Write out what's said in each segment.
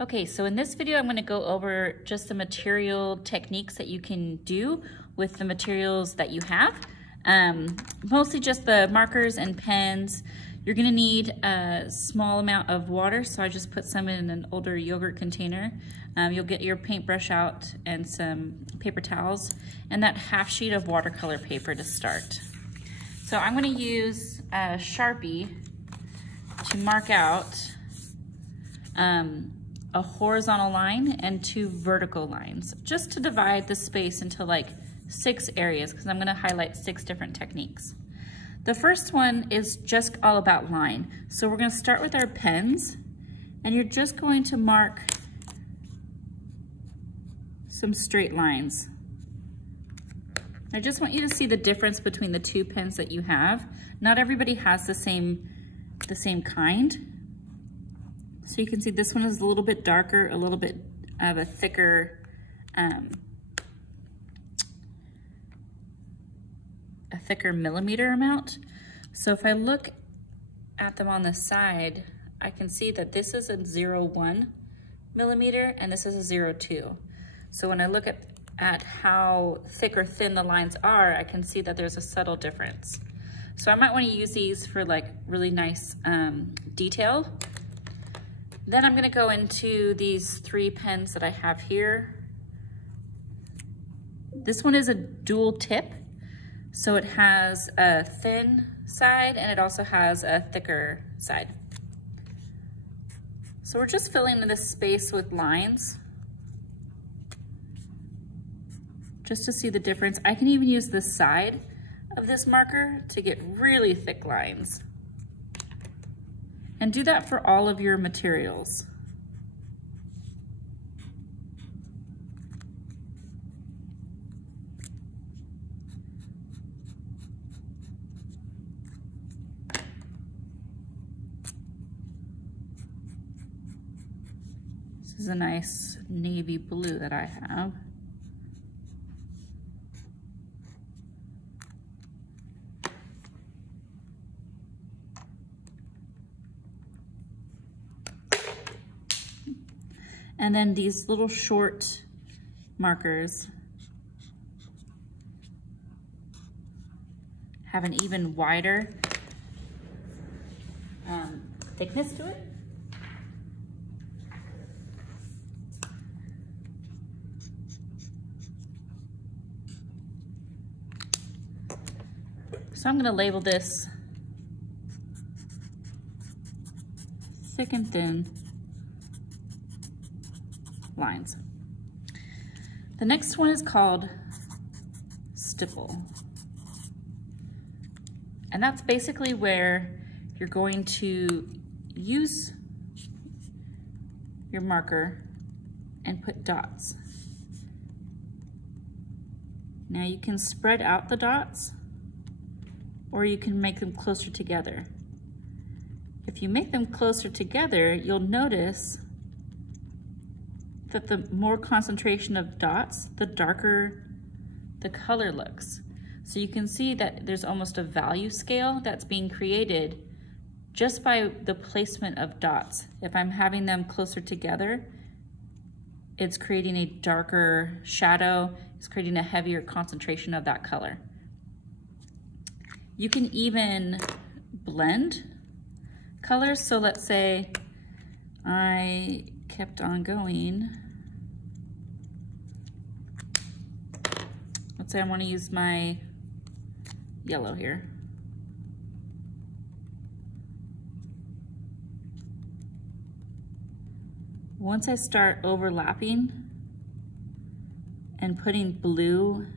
Okay, so in this video, I'm gonna go over just the material techniques that you can do with the materials that you have. Mostly just the markers and pens. You're gonna need a small amount of water, so I just put some in an older yogurt container. You'll get your paintbrush out and some paper towels and that half sheet of watercolor paper to start. So I'm gonna use a Sharpie to mark out a horizontal line and 2 vertical lines, just to divide the space into like 6 areas, because I'm gonna highlight 6 different techniques. The first one is just all about line. So we're gonna start with our pens, and you're just going to mark some straight lines. I just want you to see the difference between the 2 pens that you have. Not everybody has the same kind. So you can see this one is a little bit darker, a little bit of a thicker, millimeter amount. So if I look at them on the side, I can see that this is a 0.1 millimeter and this is a 0.2. So when I look at how thick or thin the lines are, I can see that there's a subtle difference. So I might want to use these for like really nice detail. Then I'm gonna go into these 3 pens that I have here. This one is a dual tip, so it has a thin side and it also has a thicker side. So we're just filling in this space with lines, just to see the difference. I can even use the side of this marker to get really thick lines. And do that for all of your materials. This is a nice navy blue that I have. And then these little short markers have an even wider thickness to it. So I'm gonna label this thick and thin lines. The next one is called stipple. And that's basically where you're going to use your marker and put dots. Now you can spread out the dots or you can make them closer together. If you make them closer together, you'll notice that the more concentration of dots, the darker the color looks. So you can see that there's almost a value scale that's being created just by the placement of dots. If I'm having them closer together, it's creating a darker shadow, it's creating a heavier concentration of that color. You can even blend colors. So let's say I kept on going. Let's say I want to use my yellow here. Once I start overlapping and putting blue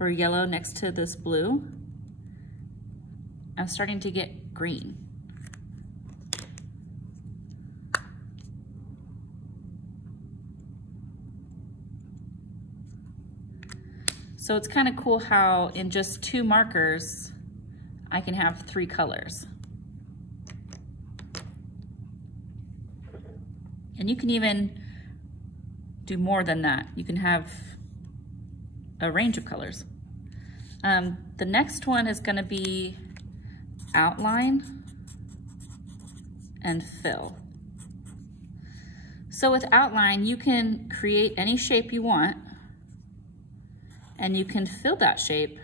or yellow next to this blue, I'm starting to get green. So it's kind of cool how in just 2 markers, I can have 3 colors. And you can even do more than that. You can have a range of colors. The next one is gonna be outline and fill. So with outline, you can create any shape you want, and you can fill that shape.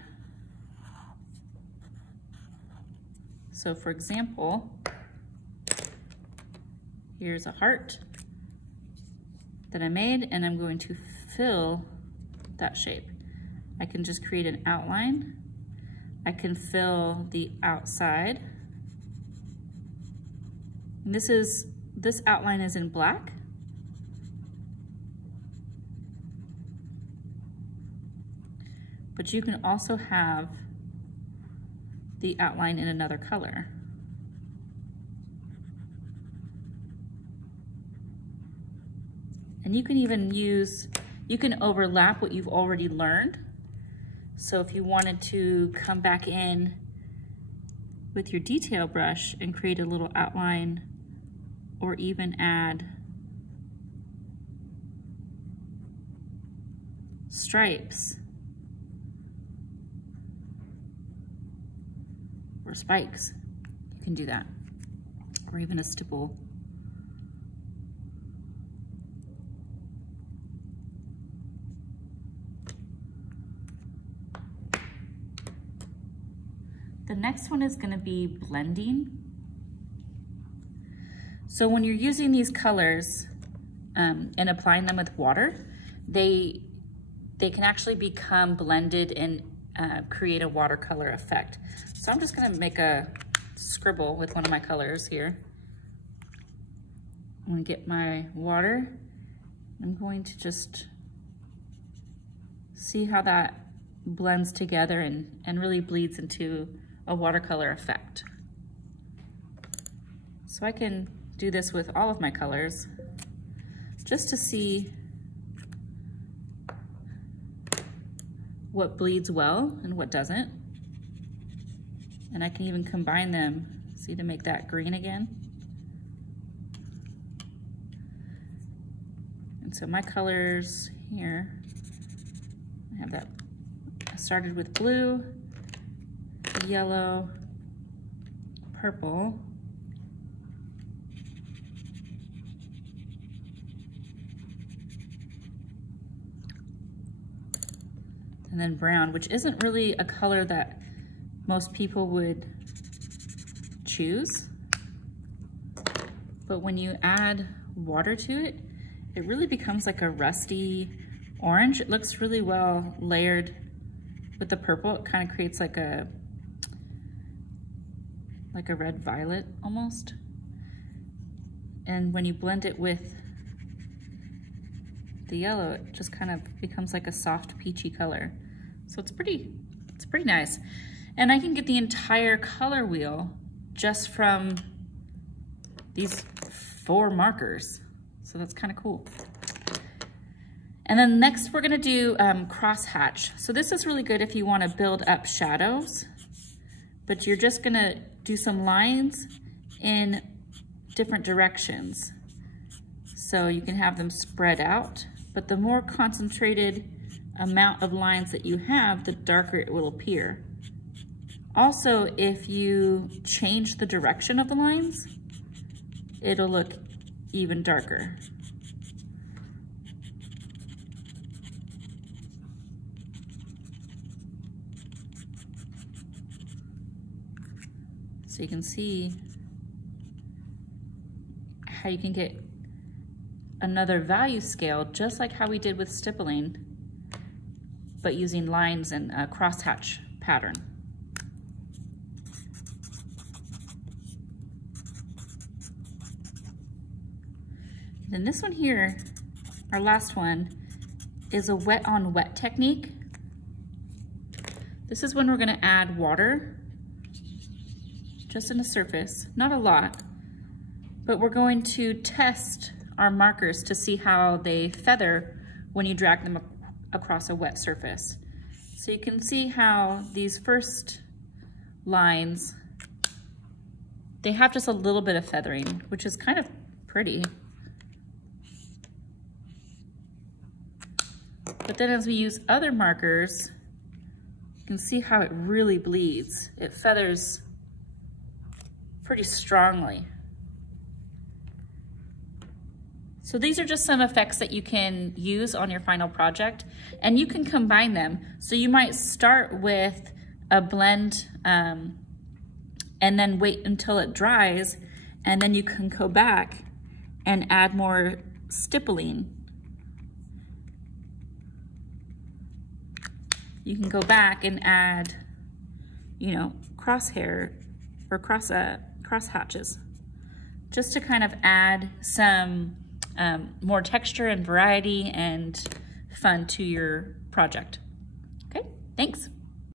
So for example, here's a heart that I made, and I'm going to fill that shape. I can just create an outline. I can fill the outside. And this outline is in black. But you can also have the outline in another color. And you can even you can overlap what you've already learned. So if you wanted to come back in with your detail brush and create a little outline, or even add stripes or spikes, you can do that, or even a stipple. The next one is going to be blending. So when you're using these colors and applying them with water, they can actually become blended and create a watercolor effect. So I'm just going to make a scribble with one of my colors here. I'm going to get my water. I'm going to just see how that blends together and really bleeds into a watercolor effect. So I can do this with all of my colors just to see what bleeds well and what doesn't. And I can even combine them, see, to make that green again. And so my colors here, I have that, I started with blue, yellow, purple, and then brown, which isn't really a color that most people would choose. But when you add water to it, it really becomes like a rusty orange. It looks really well layered with the purple. It kind of creates like a red violet almost. And when you blend it with the yellow, it just kind of becomes like a soft peachy color. So it's pretty nice. And I can get the entire color wheel just from these 4 markers. So that's kind of cool. And then next we're gonna do crosshatch. So this is really good if you wanna build up shadows, but you're just gonna do some lines in different directions. So you can have them spread out, but the more concentrated amount of lines that you have, the darker it will appear. Also, if you change the direction of the lines, it'll look even darker. So you can see how you can get another value scale, just like how we did with stippling, but using lines and a crosshatch pattern. Then this one here, our last one, is a wet on wet technique. This is when we're gonna add water just in the surface, not a lot, but we're going to test our markers to see how they feather when you drag them across a wet surface. So you can see how these first lines, they have just a little bit of feathering, which is kind of pretty. But then as we use other markers, you can see how it really bleeds. It feathers pretty strongly. So So these are just some effects that you can use on your final project, and you can combine them. So you might start with a blend and then wait until it dries, and then you can go back and add more stippling. You can go back and add, you know, crosshair or cross hatches, just to kind of add some more texture and variety and fun to your project. Okay, thanks.